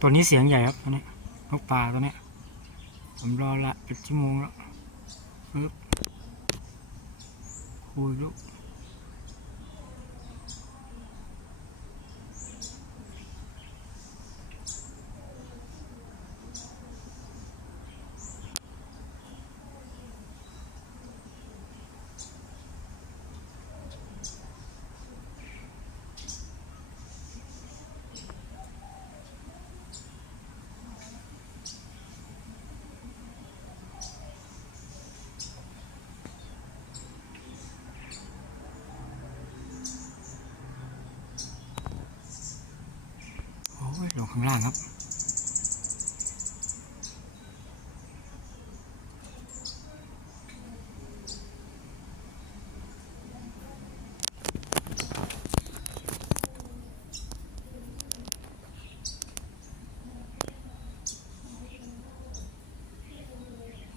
ตัวนี้เสียงใหญ่ครับตัวนี้นกป่าตัวนี้ผมรอละเป็นชั่วโมงแล้วปึ๊บคุยลูก ข้างล่างครับ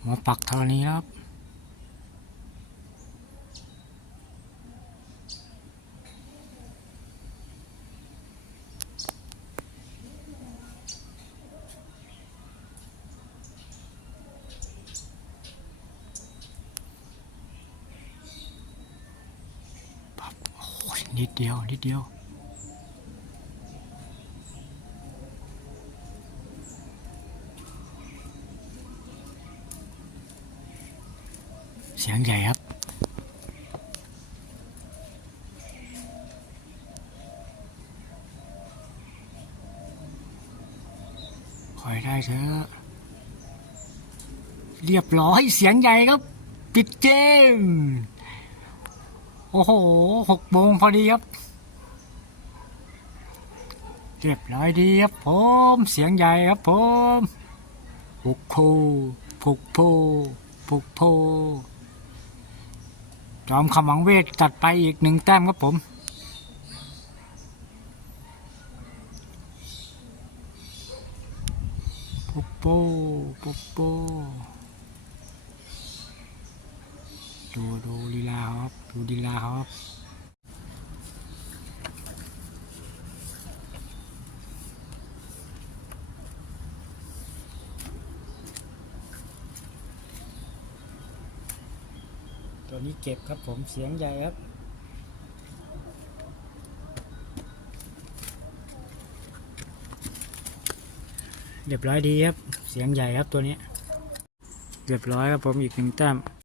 มาปักเท่านี้ครับ นิดเดียว นิดเดียว เสียงใหญ่ครับคอยได้เถอะเรียบร้อยเสียงใหญ่ครับปิดเกม โอ้โหหกโมงพอดีครับเรียบร้อยดีครับผมเสียงใหญ่ครับผมปุกโพปุกโพปุกโพจอมขมังเวทตัดไปอีกหนึ่งแต้มครับผมปุกโปปุกโป ดูดูลีลาครับดูลีลาเขาครับตัวนี้เก็บครับผมเสียงใหญ่ครับเรียบร้อยดีครับ เสียงใหญ่ครับตัวนี้ เรียบร้อยครับผมอีกหนึ่งแต้ม